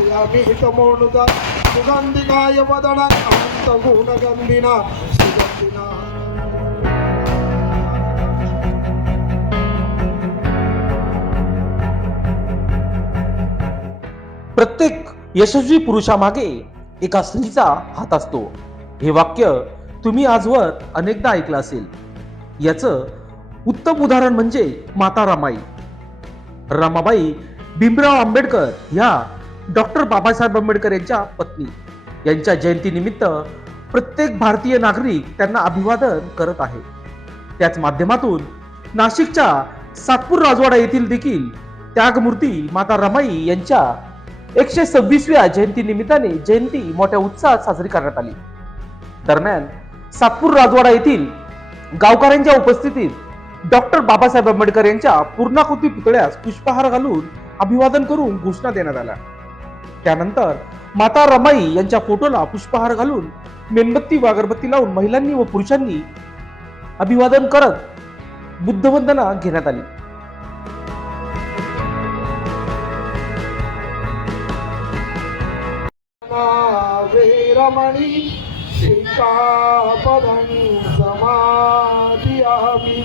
पूजयामि हितमोनुदा सुगन्धिकाय वदन अनन्तगुणगन्धिना सुगन्धिना प्रत्येक यशस्वी पुरुषामागे एका स्त्रीचा हात असतो. हे वाक्य तुम्ही आजवर अनेकदा ऐकलं असेल. याचं उत्तम उदाहरण म्हणजे माता रमाई. रमाबाई भीमराव आंबेडकर ह्या डॉक्टर बाबासाहेब आंबेडकर यांच्या पत्नी. यांच्या जयंतीनिमित्त प्रत्येक भारतीय नागरिक त्यांना अभिवादन करत आहे. त्याच माध्यमातून नाशिकच्या सातपूर राजवाडा येथील देखील त्यागमूर्ती माता रमाई यांच्या एकशे सव्वीसव्या जयंती निमित्ताने जयंती मोठ्या उत्साहात साजरी करण्यात आली. दरम्यान सातपूर राजवाडा येथील गावकऱ्यांच्या उपस्थितीत डॉक्टर बाबासाहेब आंबेडकर यांच्या पूर्णाकृती पुतळ्यास पुष्पहार घालून अभिवादन करून घोषणा देण्यात आल्या. त्यानंतर माता रमाई यांच्या फोटोला पुष्पहार घालून मेणबत्ती व अगरबत्ती लावून महिलांनी व पुरुषांनी अभिवादन करत बुद्धवंदना घेण्यात आली. वीरमणि सिक्कापदं समाधियामि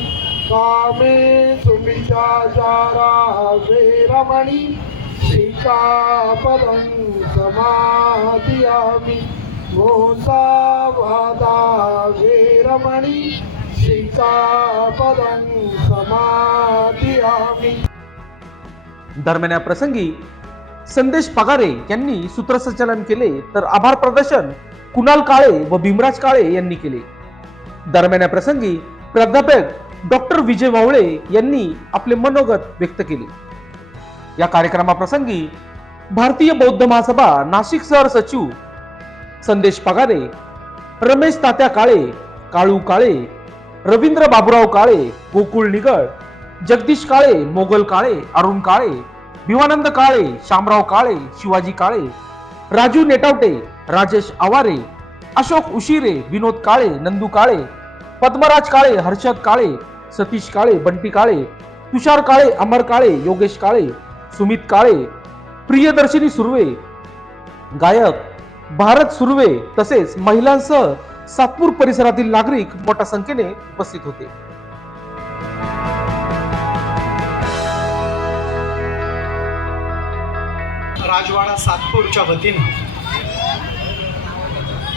कामे सुमिचाचारा पदं समाधियामि मोसावादा वीरमणि। सिक्कापदं समाधियामि दरम्यान या प्रसंगी संदेश पगारे यांनी सूत्रसंचालन केले तर आभार प्रदर्शन कुणाल काळे व भीमराज काळे यांनी केले. दरम्यान या प्रसंगी प्राध्यापक डॉक्टर विजय वावळे यांनी आपले मनोगत व्यक्त केले. या कार्यक्रमाप्रसंगी भारतीय बौद्ध महासभा नाशिक शहर सचिव संदेश पगारे रमेश तात्या काळे काळू काळे रवींद्र बाबुराव काळे गोकुळ निगळ जगदीश काळे मोगल काळे अरुण काळे भिवानंद काळे शामराव काळे शिवाजी काळे राजू नेटावटे राजेश आवारे अशोक उशिरे विनोद काळे नंदू काळे पद्मराज काळे हर्षद काळे सतीश काळे बंटी काळे तुषार काळे अमर काळे योगेश काळे सुमित काळे प्रियदर्शिनी सुर्वे गायक भारत सुर्वे तसेच महिलांसह सातपूर परिसरातील नागरिक मोठ्या संख्येने उपस्थित होते. राजवाडा सातपूरच्या वतीनं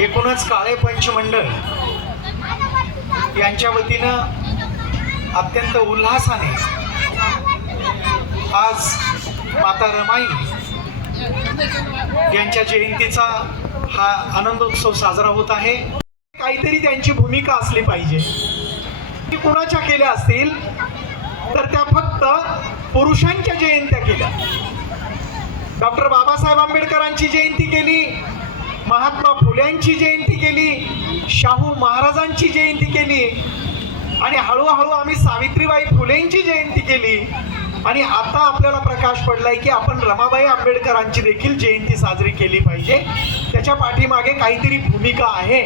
एकूणच काळे पंचमंडळ यांच्या वतीनं अत्यंत उल्हासाने आज माता रमाई यांच्या जयंतीचा हा आनंदोत्सव साजरा होत आहे. काहीतरी त्यांची भूमिका असली पाहिजे. ती कुणाच्या केल्या असतील तर त्या फक्त पुरुषांच्या जयंत्या केल्या. डॉक्टर बाबासाहेब आंबेडकरांची जयंती केली महात्मा फुल्यांची जयंती केली शाहू महाराजांची जयंती केली आणि हळूहळू आम्ही सावित्रीबाई फुलेंची जयंती केली. आणि आता आपल्याला प्रकाश पडलाय की आपण रमाबाई आंबेडकरांची देखील जयंती साजरी केली पाहिजे. त्याच्या पाठीमागे काहीतरी भूमिका आहे.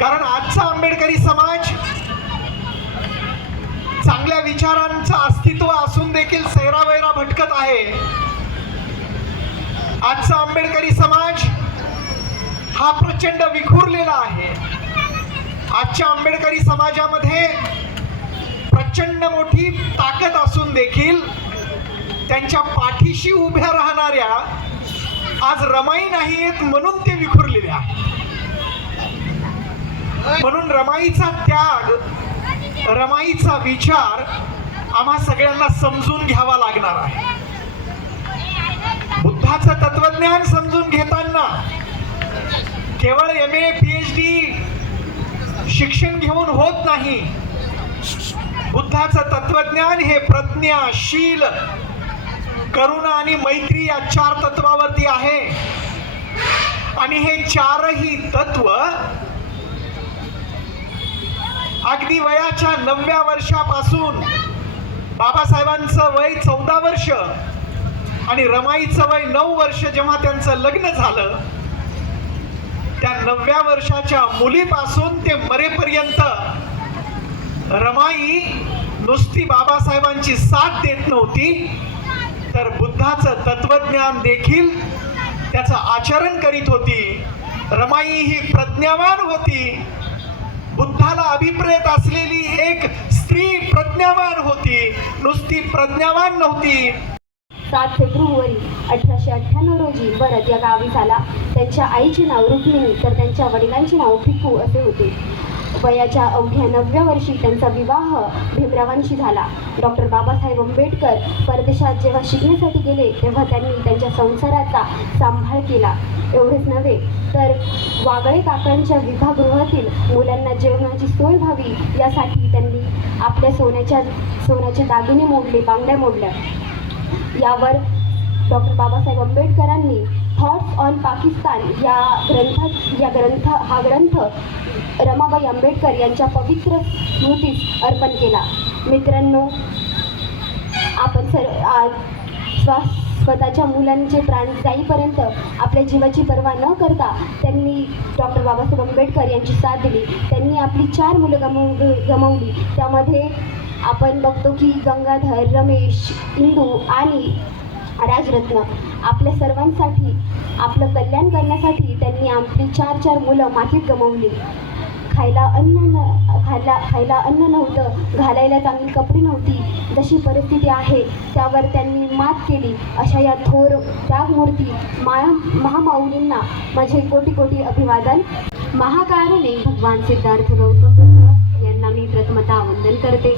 कारण आजचा आंबेडकरी समाज चांगल्या विचारांचं अस्तित्व असून देखील सैरावैरा भटकत आहे. आजचा आंबेडकरी समाज हा प्रचंड विखुरलेला आहे. आजच्या आंबेडकरी समाजामध्ये प्रचंड मोठी ताकद असून देखील त्यांच्या पाठीशी उभ्या राहणाऱ्या आज रमाई नाहीत म्हणून ते विखुरलेले म्हणून रमाईचा त्याग रमाईचा विचार आम्हा सगळ्यांना समजून घ्यावा लागणार आहे. बुद्धाचं तत्वज्ञान समजून घेताना केवळ M A P H D शिक्षण घेऊन होत नाही बुद्धाचं तत्वज्ञान हे प्रज्ञा शील करुणा आणि मैत्री या चार तत्वावरती आहे. आणि हे चारही तत्व अगदी वयाच्या नवव्या वर्षापासून बाबासाहेबांचं वय चौदा वर्ष आणि रमाईचं वय नऊ वर्ष जेव्हा त्यांचं लग्न झालं त्या नवव्या वर्षाच्या मुलीपासून ते मरेपर्यंत रमाई नुसती बाबासाहेबांची साथ देत नव्हती तर बुद्धाचं तत्वज्ञान देखील त्याचं आचरण करीत होती. रमाई ही प्रज्ञावान होती. बुद्धाला अभिप्रेत असलेली एक स्त्री प्रज्ञावान होती. नुसती प्रज्ञावान नव्हती. सात फेब्रुवारी अठराशे अठ्ठ्याण्णव रोजी भरत या गावी झाला. त्यांच्या आईचे नाव रुक्मिणी तर त्यांच्या वडिलांचे नाव फिकू असे होते. वयाच्या अवघ्या नवव्या वर्षी त्यांचा विवाह भीमरावांशी झाला. डॉक्टर बाबासाहेब आंबेडकर परदेशात जेव्हा शिकण्यासाठी गेले तेव्हा त्यांनी त्यांच्या संसाराचा सांभाळ केला. एवढेच नव्हे तर वागळे काकांच्या विभागृहातील मुलांना जेवणाची सोय व्हावी यासाठी त्यांनी आपल्या सोन्याच्या सोन्याचे दागिने मोडले बांगड्या मोडल्या. यावर डॉक्टर बाबासाहेब आंबेडकरांनी थॉट्स ऑन पाकिस्तान या ग्रंथात या ग्रंथ हा ग्रंथ रमाबाई आंबेडकर यांच्या पवित्र स्मृतीस अर्पण केला. मित्रांनो आपण सर आज स्वा स्वतःच्या मुलांचे प्राण जाईपर्यंत आपल्या जीवाची पर्वा न करता त्यांनी डॉक्टर बाबासाहेब आंबेडकर यांची साथ दिली. त्यांनी आपली चार मुलं गमव गमावली. त्यामध्ये आपण बघतो की गंगाधर रमेश इंदू आणि राजरत्न आपल्या सर्वांसाठी आपलं कल्याण करण्यासाठी त्यांनी आपली चार चार मुलं मातीत गमावली. खायला अन्न न खायला खायला अन्न नव्हतं घालायला चांगली कपडे नव्हती. जशी परिस्थिती आहे त्यावर त्यांनी मात केली. अशा या थोर त्यागमूर्ती माया महामाऊलींना माझे कोटी कोटी अभिवादन. महाकारणे भगवान सिद्धार्थ गौतम. यांना मी प्रथमता वंदन करते.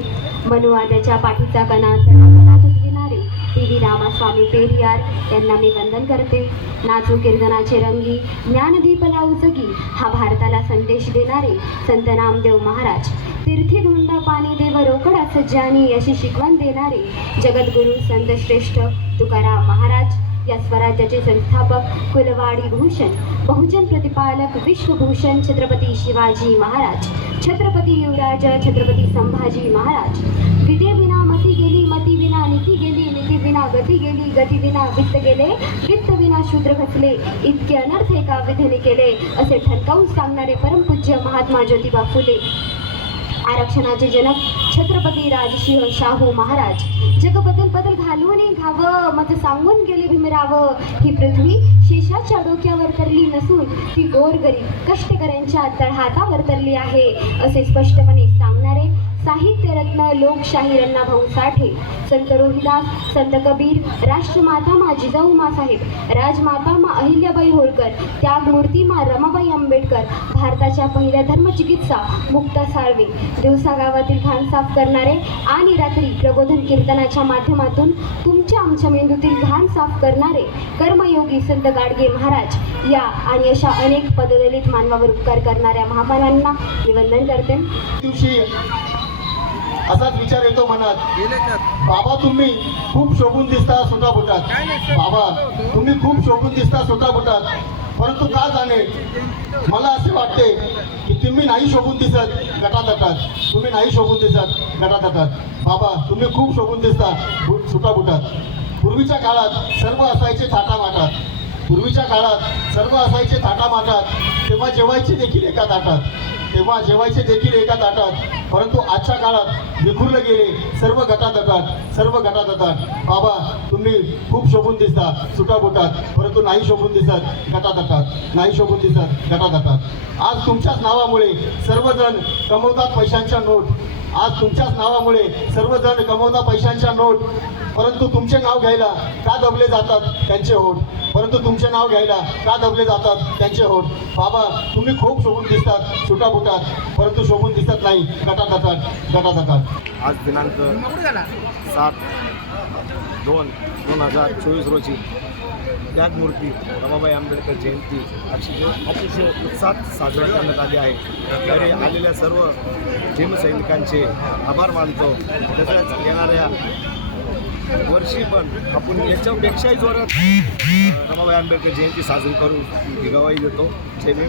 मनुवाद्याच्या पाठीचा कणा तुटविणारे टी व्ही रामास्वामी पेरियार यांना मी वंदन करते. नाचू कीर्तनाचे रंगी ज्ञानदीप लावजगी हा भारताला संदेश देणारे संत नामदेव महाराज. तीर्थी धोंडा पाणी देव रोकडा सज्जानी अशी शिकवण देणारे जगद्गुरू संत श्रेष्ठ तुकाराम महाराज. या स्वराज्याचे संस्थापक कुलवाडी भूषण बहुजन प्रतिपालक विश्वभूषण छत्रपती शिवाजी महाराज छत्रपती युवराज छत्रपती संभाजी महाराज. विद्येविना मती गेली मती विना नीती गेली नीती विना गती गेली गती विना वित्त गेले वित्त विना शूद्र घसले इतके अनर्थ एका विधेने केले असे ठणकावून सांगणारे परमपूज्य महात्मा ज्योतिबा फुले. आरक्षणाचे जनक छत्रपती राजसिंह शाहू महाराज. जग बदल बदल घालून घावं मग सांगून गेले भीमराव ही पृथ्वी शेषाच्या डोक्यावर तरली नसून ती गोरगरीब कष्टकऱ्यांच्या तळहातावर तरली आहे असे स्पष्टपणे सांग साहित्यरत्न लोकशाहीर अण्णाभाऊ भाऊ साठे संत रोहिदास संत कबीर राष्ट्रमाता मा जिजाऊ मासाहेब राजमाता मा अहिल्याबाई होळकर त्यागमूर्ती मा रमाबाई आंबेडकर भारताच्या पहिल्या धर्मचिकित्सा मुक्ता साळवे दिवसा गावातील घाण साफ करणारे आणि रात्री प्रबोधन कीर्तनाच्या माध्यमातून तुमच्या आमच्या मेंदूतील घाण साफ करणारे कर्मयोगी संत गाडगे महाराज या आणि अशा अनेक पददलित मानवावर उपकार करणाऱ्या महामानांना मी वंदन करते असाच विचार येतो मनात. बाबा तुम्ही खूप शोभून दिसता सोटा बोटात. बाबा तुम्ही खूप शोभून दिसता सोटा बोटात. परंतु का जाणे? मला असे वाटते की तुम्ही नाही शोभून दिसत गटातटात. तुम्ही नाही शोभून दिसत गटातटात. बाबा तुम्ही खूप शोभून दिसता सुटा बुटात. पूर्वीच्या काळात सर्व असायचे थाटामाटात. पूर्वीच्या काळात सर्व असायचे थाटामाटात. तेव्हा जेवायचे देखील एका ताटात. तेव्हा जेवायचे देखील एका ताटात परंतु आजच्या काळात विखुरले गेले सर्व गटातटात सर्व गटात जातात बाबा तुम्ही खूप शोभून दिसता सुटाबुटात. परंतु नाही शोभून दिसत गटातटात. नाही शोभून दिसत गटातटात. आज तुमच्याच नावामुळे सर्वजण कमवतात पैशांच्या नोट. आज तुमच्याच नावामुळे सर्वजण कमवता पैशांच्या नोट परंतु तुमचे नाव घ्यायला का दबले जातात त्यांचे होठ परंतु तुमचे नाव घ्यायला का दबले जातात त्यांचे होठ बाबा तुम्ही खूप शोभून दिसतात सुटाबुटात परंतु शोभून दिसत नाही. गटागटात गटागटात. आज दिनांक सात दोन दोन हजार चोवीस रोजी. त्यागमूर्ती बाबाबाई आंबेडकर जयंती अतिशय अतिशय उत्साहात साजरा करण्यात आली आहे. त्यावेळी आलेल्या सर्व भीमसैनिकांचे आभार मानतो. तसंच येणाऱ्या वर्षी पण आपण याच्यापेक्षाही जोरात अं, रमाबाई आंबेडकर जयंती साजरी करू ही गवाही देतो जय भीम